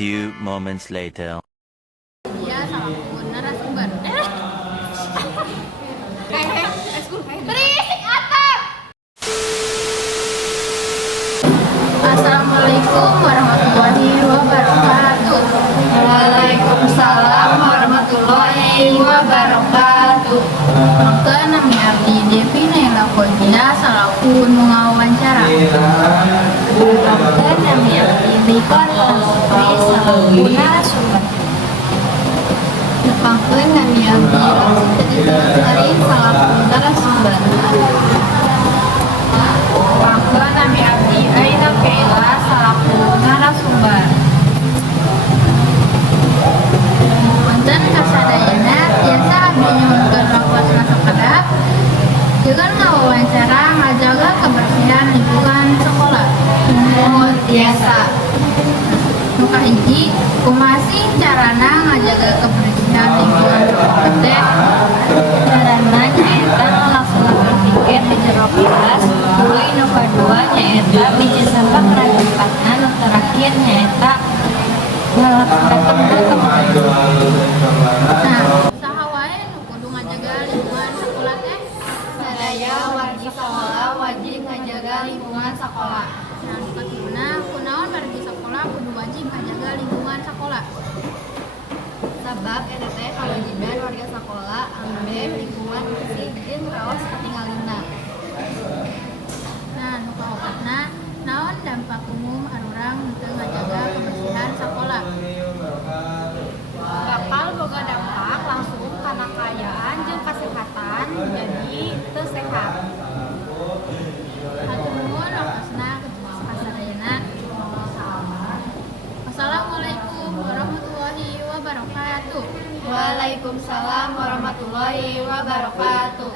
few moments later. Dia salaku narasumber. Berisik atap. Assalamualaikum warahmatullahi wabarakatuh. Waalaikumsalam warahmatullahi wabarakatuh. Maka nami abdi Devi Naila Fauziah salaku wawancara. Maka nami abdi Rikon Tasri salaku narasumber. Maka nami abdi Lestari salaku narasumber. Maka nami abdi Aina Keila salaku narasumber. Wonten kasadayana biasa abdi nyuhunkeun rakosna sakedap juga ngawawancara ngajaga kebersihan lingkungan sekolah. Biasa. Nu kahiji, kumaha sih carana ngajaga kebersihan lingkungan teh? Carana nyaeta ngalaksanakeun piket di jero kelas. Tuluy nu kadua nyaeta biji sampah rajepatna. Nu terakhir nyaeta ngalaksanakeun Nah, saha wae nu kudu ngajaga lingkungan sekolah teh? sadaya wargi sekolah wajib ngajaga lingkungan sekolah. Nah, nu kakieuna kunaon wargi sekolah kudu wajib ngajaga lingkungan sekolah? Sabab eta teh kawajiban warga sekolah ambe lingkungan bersih jeung raos katingalina. Nah, nu kaopatna naon dampak umum arurang teu ngajaga kebersihan sekolah? Bakal boga dampak langsung kana kaayaan jeung kasehatan jadi teu sehat. Hatur nuhun rakosna kasadayana. Wassalamualaikum warahmatullahi wabarakatuh. Waalaikumsalam warahmatullahi wabarakatuh.